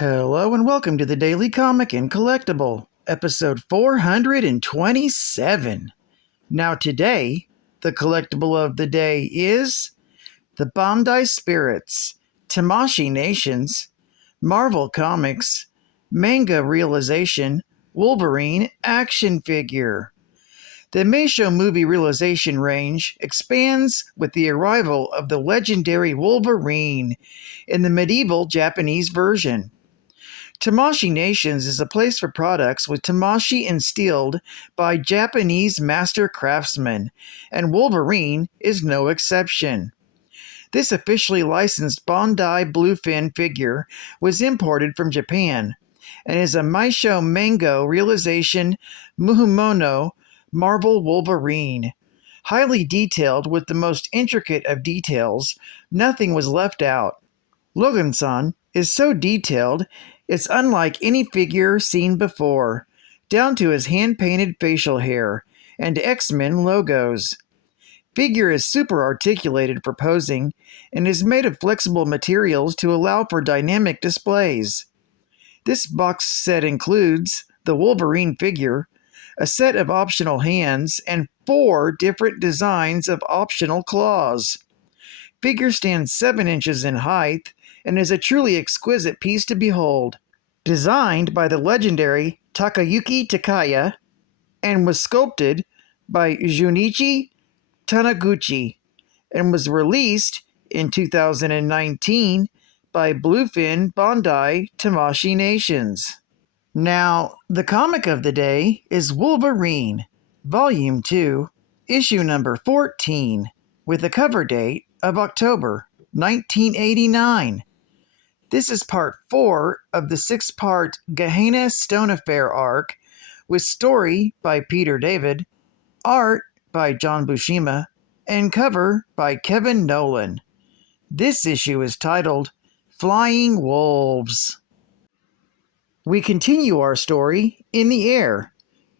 Hello and welcome to the Daily Comic and Collectible, episode 427. Now today, the collectible of the day is the Bandai Spirits, Tamashii Nations, Marvel Comics, Manga Realization, Wolverine action figure. The Meisho movie realization range expands with the arrival of the legendary Wolverine in the medieval Japanese version. Tamashii Nations is a place for products with Tamashii instilled by Japanese master craftsmen, and Wolverine is no exception. This officially licensed Bandai Bluefin figure was imported from Japan and is a Meisho Mango realization Muhumono Marvel Wolverine. Highly detailed with the most intricate of details, nothing was left out. Logan-san is so detailed, it's unlike any figure seen before, down to his hand-painted facial hair and X-Men logos. Figure is super articulated for posing and is made of flexible materials to allow for dynamic displays. This box set includes the Wolverine figure, a set of optional hands, and 4 different designs of optional claws. Figure stands 7 inches in height and is a truly exquisite piece to behold. Designed by the legendary Takayuki Takaya and was sculpted by Junichi Taniguchi and was released in 2019 by Bluefin Bandai Tamashii Nations. Now, the comic of the day is Wolverine, Volume 2, Issue number 14, with a cover date of October 1989. This is part 4 of the 6-part Gehenna Stone Affair arc, with story by Peter David, art by John Buscema, and cover by Kevin Nolan. This issue is titled Flying Wolves. We continue our story in the air.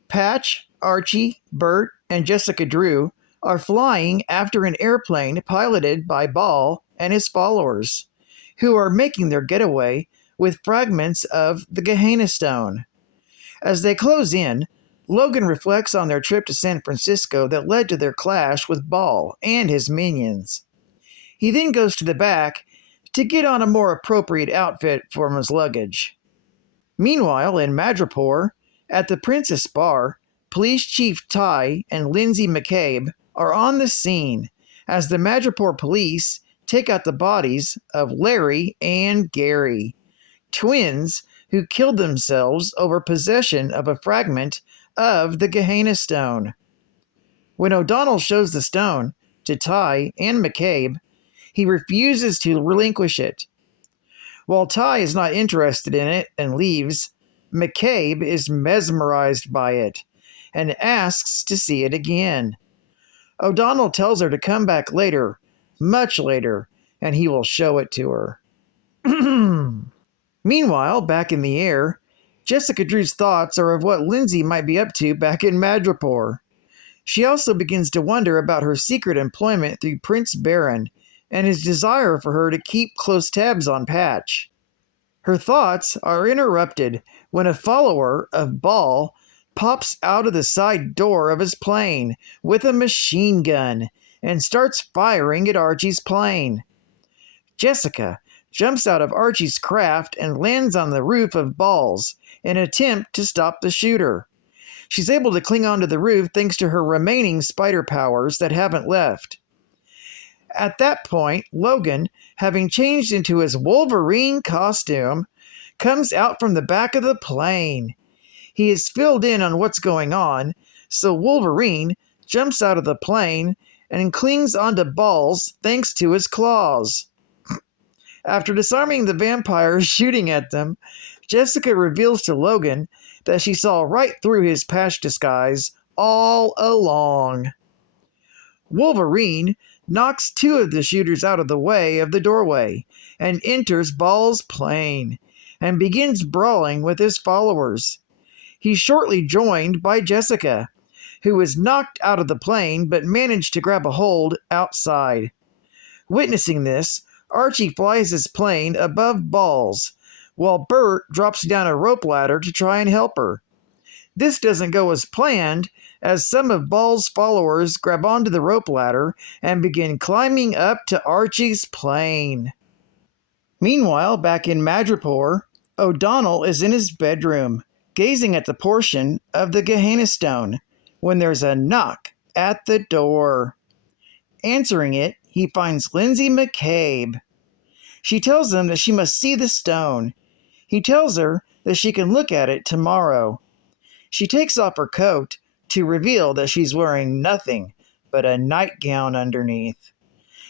Patch, Archie, Bert, and Jessica Drew are flying after an airplane piloted by Ball and his followers, who are making their getaway with fragments of the Gehenna Stone. As they close in, Logan reflects on their trip to San Francisco that led to their clash with Ball and his minions. He then goes to the back to get on a more appropriate outfit for his luggage. Meanwhile, in Madripoor, at the Princess Bar, Police Chief Ty and Lindsay McCabe are on the scene as the Madripoor police take out the bodies of Larry and Gary, twins who killed themselves over possession of a fragment of the Gehenna Stone. When O'Donnell shows the stone to Ty and McCabe, he refuses to relinquish it. While Ty is not interested in it and leaves, McCabe is mesmerized by it and asks to see it again. O'Donnell tells her to come back later, much later, and he will show it to her. Meanwhile, back in the air, Jessica Drew's thoughts are of what Lindsay might be up to back in Madripoor. She also begins to wonder about her secret employment through Prince Baron and his desire for her to keep close tabs on Patch. Her thoughts are interrupted when a follower of Ball pops out of the side door of his plane with a machine gun and starts firing at Archie's plane. Jessica jumps out of Archie's craft and lands on the roof of Ball's in an attempt to stop the shooter. She's able to cling onto the roof thanks to her remaining spider powers that haven't left. At that point, Logan, having changed into his Wolverine costume, comes out from the back of the plane. He is filled in on what's going on, so Wolverine jumps out of the plane and clings onto Balls thanks to his claws. After disarming the vampires shooting at them, Jessica reveals to Logan that she saw right through his Patch disguise all along. Wolverine knocks 2 of the shooters out of the way of the doorway and enters Ball's plane and begins brawling with his followers. He's shortly joined by Jessica, who was knocked out of the plane but managed to grab a hold outside. Witnessing this, Archie flies his plane above Balls, while Bert drops down a rope ladder to try and help her. This doesn't go as planned, as some of Ball's followers grab onto the rope ladder and begin climbing up to Archie's plane. Meanwhile, back in Madripoor, O'Donnell is in his bedroom, gazing at the portion of the Gehenna stone, when there's a knock at the door. Answering it, he finds Lindsay McCabe. She tells him that she must see the stone. He tells her that she can look at it tomorrow. She takes off her coat to reveal that she's wearing nothing but a nightgown underneath.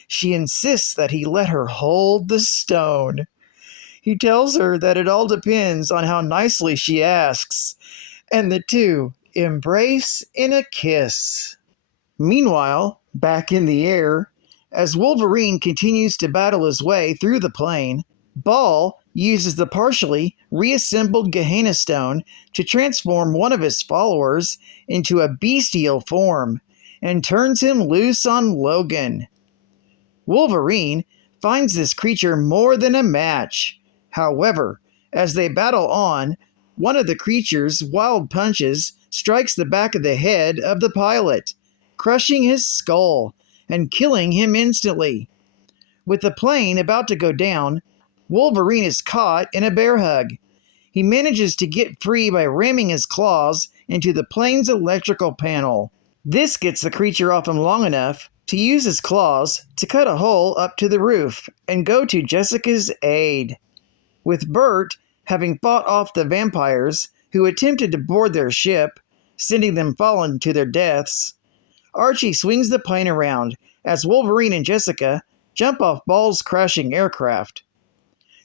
She insists that he let her hold the stone. He tells her that it all depends on how nicely she asks, and the two embrace in a kiss. Meanwhile, back in the air, as Wolverine continues to battle his way through the plane, Ball uses the partially reassembled Gehenna stone to transform one of his followers into a bestial form and turns him loose on Logan. Wolverine finds this creature more than a match. However, as they battle on, one of the creature's wild punches strikes the back of the head of the pilot, crushing his skull and killing him instantly. With the plane about to go down, Wolverine is caught in a bear hug. He manages to get free by ramming his claws into the plane's electrical panel. This gets the creature off him long enough to use his claws to cut a hole up to the roof and go to Jessica's aid. With Bert having fought off the vampires who attempted to board their ship, sending them falling to their deaths, Archie swings the plane around as Wolverine and Jessica jump off Ball's crashing aircraft.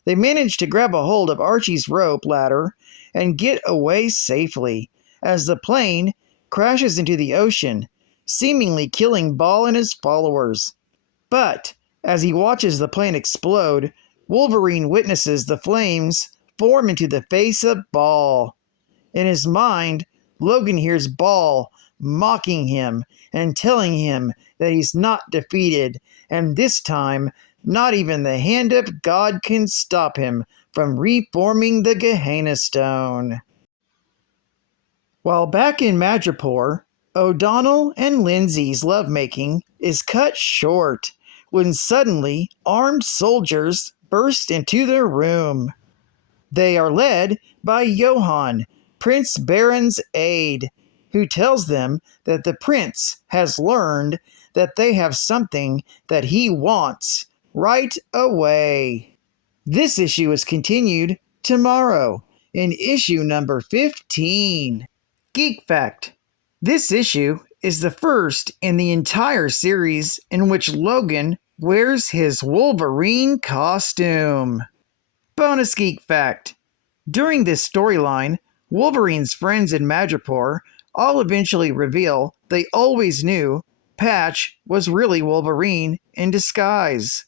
They manage to grab a hold of Archie's rope ladder and get away safely as the plane crashes into the ocean, seemingly killing Ball and his followers. But as he watches the plane explode, Wolverine witnesses the flames form into the face of Ball. In his mind, Logan hears Ball mocking him and telling him that he's not defeated, and this time, not even the hand of God can stop him from reforming the Gehenna stone. While back in Madripoor, O'Donnell and Lindsay's lovemaking is cut short when suddenly armed soldiers burst into their room. They are led by Johann, Prince Baron's aide, who tells them that the prince has learned that they have something that he wants right away. This issue is continued tomorrow in issue number 15. Geek Fact: this issue is the first in the entire series in which Logan wears his Wolverine costume. Bonus Geek Fact: during this storyline, Wolverine's friends in Madripoor all eventually reveal they always knew Patch was really Wolverine in disguise.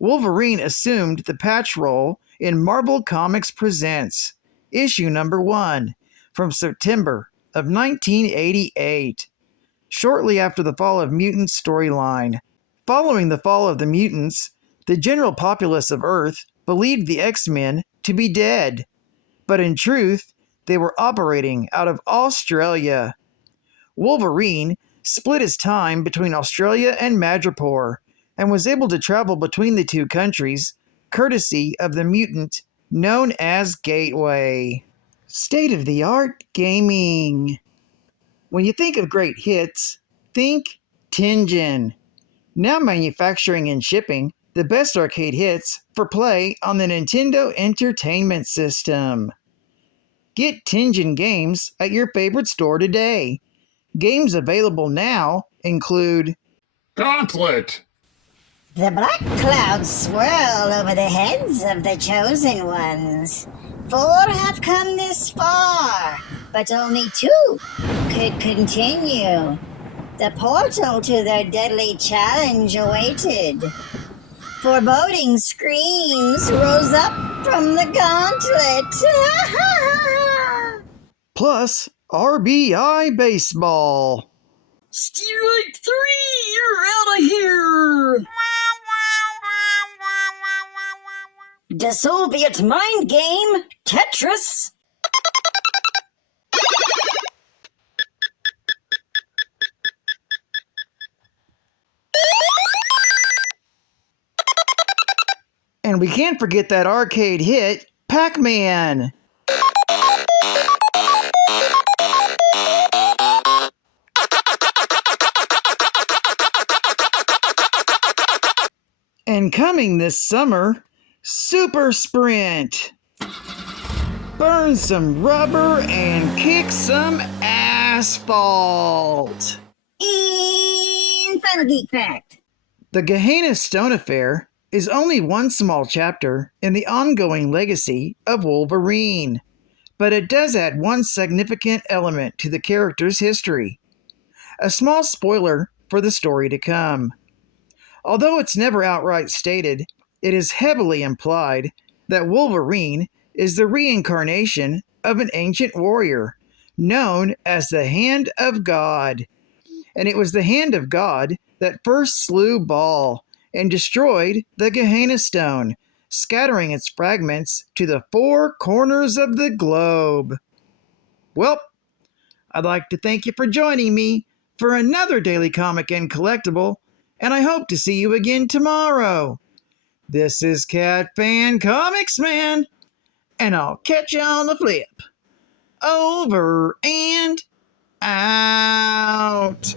Wolverine assumed the Patch role in Marvel Comics Presents, issue number 1, from September of 1988, shortly after the Fall of Mutants storyline. Following the fall of the mutants, the general populace of Earth believed the X-Men to be dead, but in truth, they were operating out of Australia. Wolverine split his time between Australia and Madripoor and was able to travel between the two countries courtesy of the mutant known as Gateway. State-of-the-art gaming. When you think of great hits, think Tengen. Now manufacturing and shipping the best arcade hits for play on the Nintendo Entertainment System. Get Tengen games at your favorite store today. Games available now include Gauntlet! The black clouds swirl over the heads of the chosen ones. 4 have come this far, but only 2 could continue. The portal to their deadly challenge awaited. Foreboding screams rose up from the gauntlet. plus RBI Baseball. Strike 3, you're out of here! The Soviet mind game, Tetris. And we can't forget that arcade hit, Pac-Man. And coming this summer, Super Sprint. Burn some rubber and kick some asphalt. And final geek fact. The Gehenna Stone Affair is only one small chapter in the ongoing legacy of Wolverine, but it does add one significant element to the character's history. A small spoiler for the story to come. Although it's never outright stated, it is heavily implied that Wolverine is the reincarnation of an ancient warrior known as the Hand of God. And it was the Hand of God that first slew Baal and destroyed the Gehenna Stone, scattering its fragments to the four corners of the globe. Well, I'd like to thank you for joining me for another Daily Comic and Collectible, and I hope to see you again tomorrow. This is Cat Fan Comics Man, and I'll catch you on the flip. Over and out.